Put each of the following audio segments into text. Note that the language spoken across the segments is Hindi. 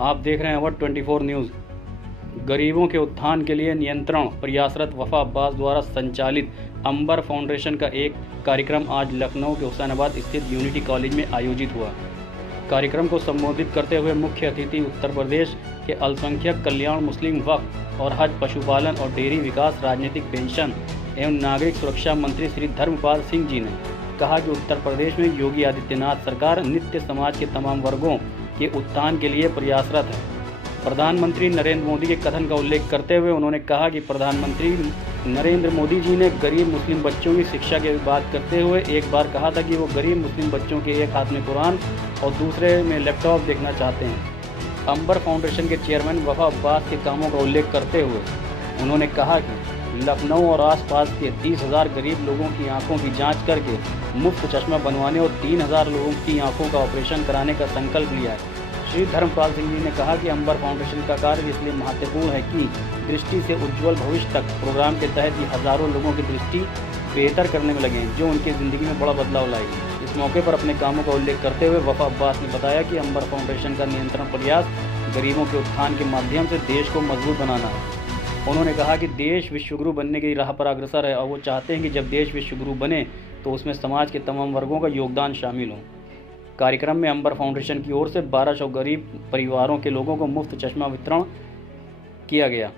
आप देख रहे हैं अवध 24 न्यूज़। गरीबों के उत्थान के लिए नियंत्रण प्रयासरत वफा अब्बास द्वारा संचालित अंबर फाउंडेशन का एक कार्यक्रम आज लखनऊ के हुसैनाबाद स्थित यूनिटी कॉलेज में आयोजित हुआ। कार्यक्रम को संबोधित करते हुए मुख्य अतिथि उत्तर प्रदेश के अल्पसंख्यक कल्याण, मुस्लिम वक्फ और हज, पशुपालन और डेयरी विकास, राजनीतिक पेंशन एवं नागरिक सुरक्षा मंत्री श्री धर्मपाल सिंह जी ने कहा कि उत्तर प्रदेश में योगी आदित्यनाथ सरकार नित्य समाज के तमाम वर्गों के उत्थान के लिए प्रयासरत है। प्रधानमंत्री नरेंद्र मोदी के कथन का उल्लेख करते हुए उन्होंने कहा कि प्रधानमंत्री नरेंद्र मोदी जी ने गरीब मुस्लिम बच्चों की शिक्षा की बात करते हुए एक बार कहा था कि वो गरीब मुस्लिम बच्चों के एक हाथ में कुरान और दूसरे में लैपटॉप देखना चाहते हैं। अंबर फाउंडेशन के चेयरमैन वफा अब्बास के कामों का उल्लेख करते हुए उन्होंने कहा कि लखनऊ और आसपास के 30,000 गरीब लोगों की आंखों की जांच करके मुफ्त चश्मा बनवाने और 3,000 लोगों की आंखों का ऑपरेशन कराने का संकल्प लिया है। श्री धर्मपाल सिंह जी ने कहा कि अंबर फाउंडेशन का कार्य इसलिए महत्वपूर्ण है कि दृष्टि से उज्ज्वल भविष्य तक प्रोग्राम के तहत ये हज़ारों लोगों की दृष्टि बेहतर करने में लगे हैं, जो उनकी ज़िंदगी में बड़ा बदलाव लाएगी। इस मौके पर अपने कामों का उल्लेख करते हुए वफा अब्बास ने बताया कि अंबर फाउंडेशन का नियंत्रण प्रयास गरीबों के उत्थान के माध्यम से देश को मजबूत बनाना है। उन्होंने कहा कि देश विश्वगुरु बनने की राह पर अग्रसर है और वो चाहते हैं कि जब देश विश्वगुरु बने तो उसमें समाज के तमाम वर्गों का योगदान शामिल हो। कार्यक्रम में अंबर फाउंडेशन की ओर से 1200 गरीब परिवारों के लोगों को मुफ्त चश्मा वितरण किया गया।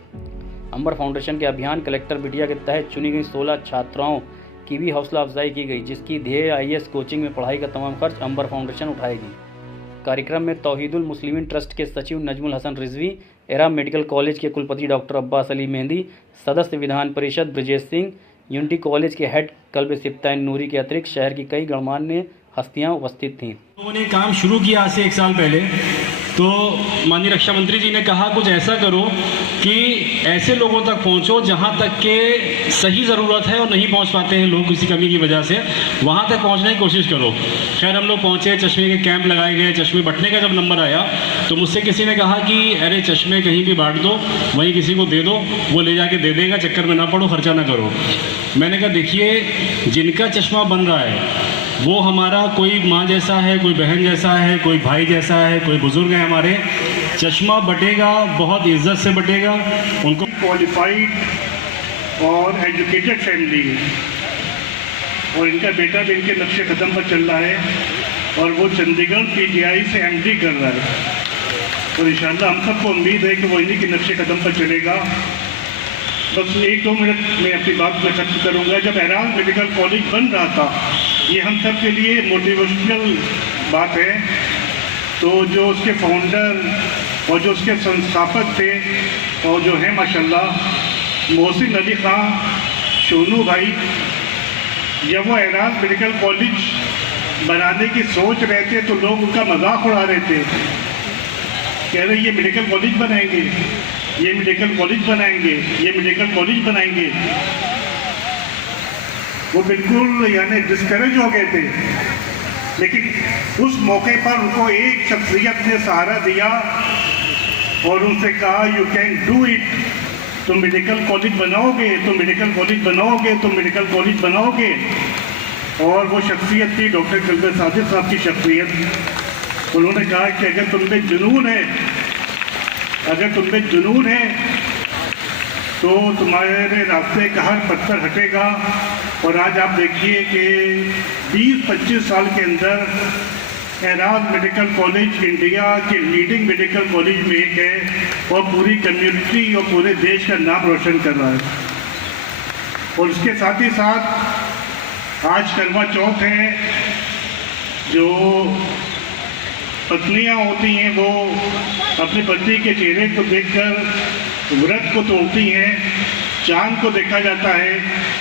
अंबर फाउंडेशन के अभियान कलेक्टर बिटिया के तहत चुनी गई 16 छात्राओं की भी हौसला अफजाई की गई, जिसकी ध्येय IAS कोचिंग में पढ़ाई का तमाम खर्च अंबर फाउंडेशन उठाएगी। कार्यक्रम में तौहीदुल मुस्लिमीन ट्रस्ट के सचिव Najmul Hasan Rizvi, Era medical college के कुलपति डॉक्टर अब्बास अली मेहंदी, सदस्य विधान परिषद ब्रजेश सिंह, यूनिटी कॉलेज के हेड कल्ब सिफ्ताइन नूरी के अतिरिक्त शहर की कई गणमान्य हस्तियां उपस्थित थीं। लोगों ने काम शुरू किया आज से 1 साल पहले, तो माननीय रक्षा मंत्री जी ने कहा कुछ ऐसा करो कि ऐसे लोगों तक पहुंचो जहां तक के सही ज़रूरत है और नहीं पहुंच पाते हैं लोग किसी कमी की वजह से, वहां तक पहुंचने की कोशिश करो। खैर हम लोग पहुंचे, चश्मे के कैंप लगाए गए। चश्मे बंटने का जब नंबर आया तो मुझसे किसी ने कहा कि अरे चश्मे कहीं भी बांट दो, वहीं किसी को दे दो, वो ले जाके दे देगा, चक्कर में ना पड़ो, खर्चा ना करो। मैंने कहा देखिए, जिनका चश्मा बन रहा है वो हमारा कोई माँ जैसा है, कोई बहन जैसा है, कोई भाई जैसा है, कोई बुजुर्ग है हमारे। चश्मा बटेगा, बहुत इज्जत से बटेगा। उनको क्वालिफाइड और एजुकेटेड फैमिली है और इनका बेटा भी इनके नक्शे कदम पर चल रहा है और वो चंडीगढ़ PGI से MD कर रहा है और इंशाल्लाह हम सबको उम्मीद है कि वो इन्हीं के नक्शे कदम पर चलेगा। बस 1-2 मिनट में अपनी बात में खत्म करूँगा। जब एराज मेडिकल कॉलेज बन रहा था, ये हम सब के लिए मोटिवेशनल बात है, तो जो उसके फाउंडर और जो उसके संस्थापक थे और जो हैं माशाल्लाह मोहसिन अली खां शोनू भाई, जब वो एराज मेडिकल कॉलेज बनाने की सोच रहे थे तो लोग उनका मजाक उड़ा रहे थे, कह रहे ये मेडिकल कॉलेज बनाएंगे, ये मेडिकल कॉलेज बनाएंगे, ये मेडिकल कॉलेज बनाएंगे। वो बिल्कुल यानी डिस्करेज हो गए थे, लेकिन उस मौके पर उनको एक शख्सियत ने सहारा दिया और उनसे कहा यू कैन डू इट, तुम मेडिकल कॉलेज बनाओगे, तुम मेडिकल कॉलेज बनाओगे, तुम मेडिकल कॉलेज बनाओगे। और वो शख्सियत थी डॉक्टर कल्बे साजिद साहब की शख्सियत। उन्होंने कहा कि अगर तुम में जुनून है, अगर तुम में जुनून है तो तुम्हारे रास्ते का हर पत्थर हटेगा। और आज आप देखिए कि 20-25 साल के अंदर एराज मेडिकल कॉलेज इंडिया के लीडिंग मेडिकल कॉलेज में एक है और पूरी कम्युनिटी और पूरे देश का नाम रोशन कर रहा है। और उसके साथ ही साथ आज करवा चौथ है, जो पत्नियां होती हैं वो अपने पति के चेहरे को देखकर व्रत को तोड़ती हैं। चांद को देखा जाता है,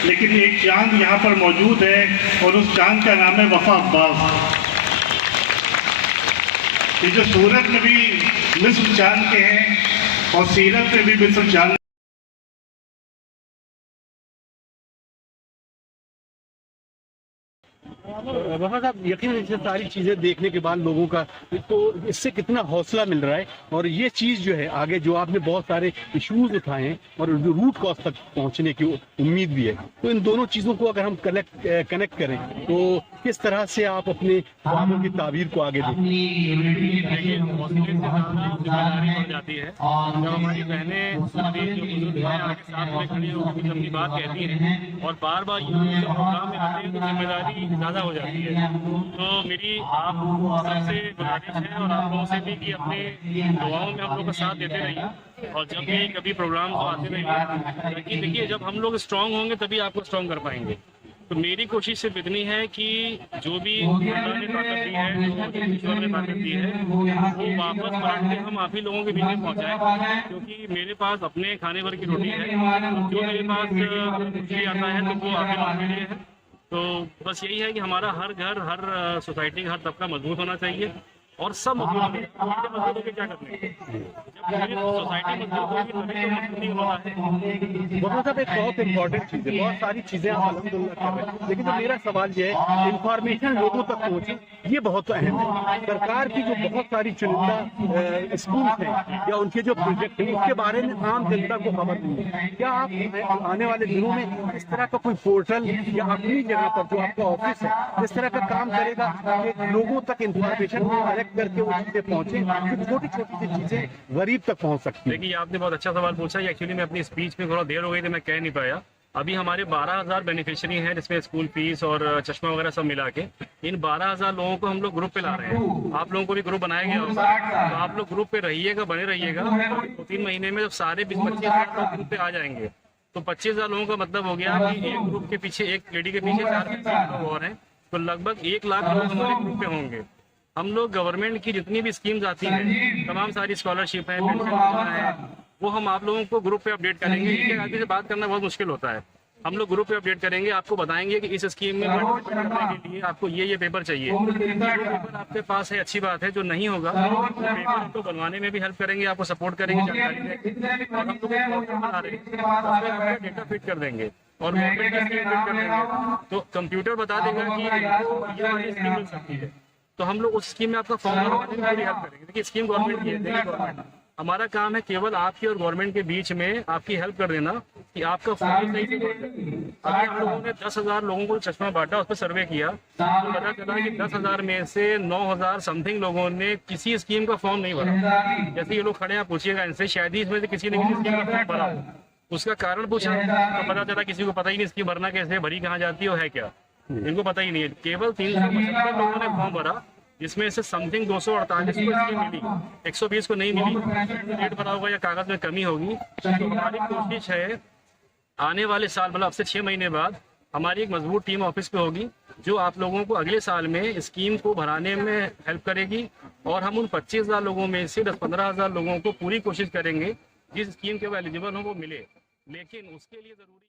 लेकिन एक चांद यहाँ पर मौजूद है और उस चांद का नाम है वफा अब्बास। ये जो सूरत में भी मिस्र चांद के हैं और सीरत में भी मिस्र चांद। वफा साहब, यकीन है सारी चीज़ें देखने के बाद लोगों का तो इससे कितना हौसला मिल रहा है, और ये चीज़ जो है आगे जो आपने बहुत सारे इश्यूज उठाए हैं और जो रूट कॉज तक पहुंचने की उम्मीद भी है, तो इन दोनों चीज़ों को अगर हम कनेक्ट करें तो किस तरह से आप अपने ख्वाबों की ताबीर को आगे देखें? देखिए, हौसले से ज़्यादा जिम्मेदारी बढ़ जाती है जब हमारी बहनें, हमारी जो बुजुर्ग हैं आगे साथ में खड़ी होकर कुछ अपनी बात कहती हैं और बार बार ये प्रोग्राम में आते हैं तो जिम्मेदारी ज़्यादा हो जाती है। तो मेरी आप सबसे गुजारिश है और आप लोगों से भी कि अपने दुआओं में हम लोग का साथ देते रहिए और जब भी कभी प्रोग्राम आते रहिए, ताकि देखिए जब हम लोग स्ट्रांग होंगे तभी आपको स्ट्रांग कर पाएंगे। तो मेरी कोशिश सिर्फ इतनी है कि जो भी अल्लाह ने ताकत दी है, जो ईश्वर ने ताकत दी है, वो वापस पलट के हम आप ही लोगों के बीच में पहुंचाएं, क्योंकि मेरे पास अपने खाने भर की रोटी है। जो मेरे पास खुशी आता है तो वो आप ही लोगों के लिए है। तो बस यही है कि हमारा हर घर, हर सोसाइटी का हर तबका मजबूत होना चाहिए और सब मजबूत होकर क्या करने जब सोसाइटी मजबूत होगी तभी तो मजबूती होना है। वफा साहब, एक बहुत इंपॉर्टेंट चीज़ है, बहुत सारी चीज़ें आप अल्हम्दुलिल्लाह कर रहे हैं, लेकिन तो मेरा सवाल ये है इंफॉर्मेशन लोगों तक पहुँचे, ये बहुत अहम है। सरकार की जो बहुत सारी चुनिंदा स्कूल्स हैं या उनके जो प्रोजेक्ट हैं उसके बारे में आम जनता को खबर नहीं है। क्या आप आने वाले दिनों में इस तरह का कोई पोर्टल या अपनी जगह पर जो आपका ऑफिस है इस तरह का काम करेगा कि लोगों तक इंफॉर्मेशन कलेक्ट करके वो चीजें पहुंचे, जो छोटी छोटी सी चीजें गरीब तक पहुंच सकती है? देखिए, आपने बहुत अच्छा सवाल पूछा। एक्चुअली मैं अपनी स्पीच में थोड़ा देर हो गई थी, मैं कह नहीं पाया। अभी हमारे 12,000 बेनिफिशियरी हैं जिसमें स्कूल फीस और चश्मा वगैरह सब मिला के इन 12,000 लोगों को हम लोग ग्रुप पे ला रहे हैं। आप लोगों को भी ग्रुप बनाया गया होगा, तो आप लोग ग्रुप पे रहिएगा, बने रहिएगा। 2-3 महीने में जब सारे 25,000 लोग ग्रुप पे आ जाएंगे तो 25,000 लोगों का मतलब हो गया कि एक ग्रुप के पीछे, एक लेडी के पीछे 4 लोग और हैं, तो लगभग 1 लाख लोग हमारे ग्रुप पे होंगे। हम लोग गवर्नमेंट की जितनी भी स्कीम्स आती हैं, तमाम सारी स्कॉलरशिप है, पेंशन है, वो हम आप लोगों को ग्रुप पे अपडेट करेंगे। एक आदमी से बात करना बहुत मुश्किल होता है। हम लोग ग्रुप पे अपडेट करेंगे, आपको बताएंगे कि इस स्कीम में पार्टिसिपेट करने के लिए आपको ये पेपर चाहिए। जो पेपर आपके पास है अच्छी बात है, जो नहीं होगा तो पेपर आपको बनवाने में भी हेल्प करेंगे, आपको सपोर्ट करेंगे, जानकारी देंगे। और हम लोग बना रहे हैं, डेटा फिट कर देंगे और गवर्नमेंट की स्कीम फिट कर देंगे, तो कंप्यूटर बता देगा कि ये वाली स्कीम मिल सकती है। तो हम लोग उस स्कीम में आपका फॉर्म भरवाने में पूरी हेल्प करेंगे। देखिए, स्कीम गवर्नमेंट की है, देखिए गवर्नमेंट, हमारा काम है केवल आपकी और गवर्नमेंट के बीच में आपकी हेल्प कर देना कि आपका फॉर्म सही से भर जाए। अभी हम लोगों ने 10,000 लोगों को चश्मा बांटा, उस पर सर्वे किया तो पता चला कि 10,000 में से 9,000 समथिंग लोगों ने किसी स्कीम का फॉर्म नहीं भरा। जैसे ये लोग खड़े हैं, पूछिएगा इनसे, शायद ही इसमें से किसी ने किसी स्कीम का फॉर्म भरा। उसका कारण पूछा तो पता चला किसी को पता ही नहीं स्कीम भरना कैसे, भरी कहाँ जाती है क्या, इनको पता ही नहीं है। केवल 375 लोगों ने फॉर्म भरा, जिसमें से समथिंग 248 को स्कीम मिली, 120 को नहीं मिली। डेट भरा होगा या कागज में कमी होगी। तो हमारी कोशिश है आने वाले साल, मतलब अब से 6 महीने बाद, हमारी एक मजबूत टीम ऑफिस पे होगी जो आप लोगों को अगले साल में स्कीम को भराने में हेल्प करेगी। और हम उन 25,000 लोगों में से 10-15,000 लोगों को पूरी कोशिश करेंगे जिस स्कीम के वो एलिजिबल हो वो मिले। लेकिन उसके लिए जरूरी